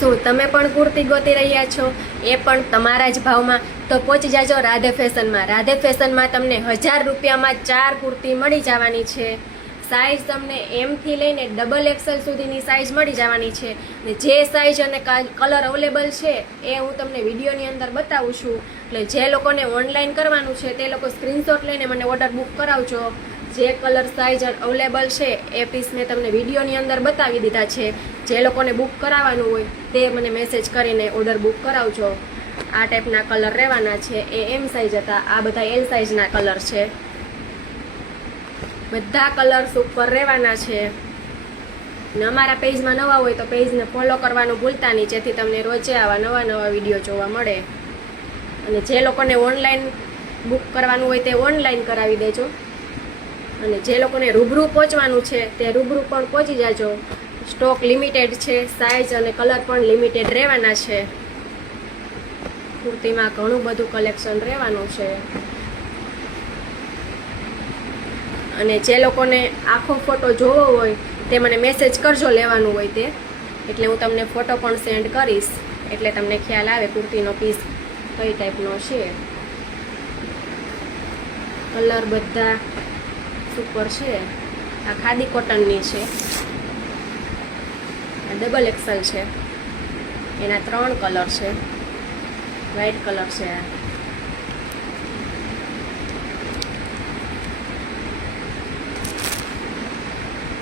શું તમે પણ કુર્તી ગોતી રહ્યા છો, એ પણ તમારા જ ભાવમાં? તો પહોંચી જાજો રાધે ફેશનમાં. રાધે ફેશનમાં તમને 1000 રૂપિયામાં 4 કુર્તી મળી જવાની છે. સાઇઝ તમને M થી લઈને XXL સુધીની સાઇઝ મળી જવાની છે. ને જે સાઇઝ અને કલર અવેલેબલ છે એ હું તમને વિડીયોની અંદર બતાવું છું. એટલે જે લોકોને ઓનલાઈન કરવાનું છે તે લોકો સ્ક્રીનશોટ લઈને મને ઓર્ડર બુક કરાવજો. જે કલર સાઇઝ અવેલેબલ છે એ પીસ મેં તમને વિડીયોની અંદર બતાવી દીધા છે. જે લોકોને બુક કરાવવાનું હોય તે મને મેસેજ કરીને ઓર્ડર બુક કરાવજો. આ ટાઈપના કલર રહેવાના છે. એ M સાઇઝ હતા, આ બધા L સાઇઝના કલર છે. બધા કલર્સ ઉપર રહેવાના છે. ને અમારા પેજમાં નવા હોય તો પેજને ફોલો કરવાનું ભૂલતા નહીં, જેથી તમને રોજે આવા નવા વિડીયો જોવા મળે. અને જે લોકોને ઓનલાઈન બુક કરવાનું હોય તે ઓનલાઈન કરાવી દેજો. અને જે લોકોને રૂબરૂ પહોંચવાનું છે તે રૂબરૂ પણ પહોંચી જાજો. સ્ટોક લિમિટેડ છે, સાઇઝ અને કલર પણ લિમિટેડ રહેવાના છે. કુર્તીમાં ઘણું બધું કલેક્શન રહેવાનું છે. અને જે લોકોને આખો ફોટો જોવો હોય તે મને મેસેજ કરજો લેવાનું હોય તે, એટલે હું તમને ફોટો પણ સેન્ડ કરીશ, એટલે તમને ખ્યાલ આવે કુર્તીનો પીસ કઈ ટાઈપનો છે. કલર બધા સુપર છે. આ ખાદી કોટનની છે, XXL છે. એના 3 કલર છે. વ્હાઈટ કલર છે.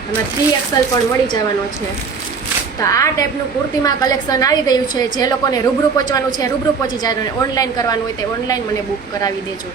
આમાં 3XL પણ મળી જવાનો છે. તો આ ટાઈપનું કુર્તીમાં કલેક્શન આવી ગયું છે. જે લોકોને રૂબરૂ પહોંચવાનું છે રૂબરૂ પહોંચી જાય, અને ઓનલાઈન કરવાનું હોય તે ઓનલાઈન મને બુક કરાવી દેજો.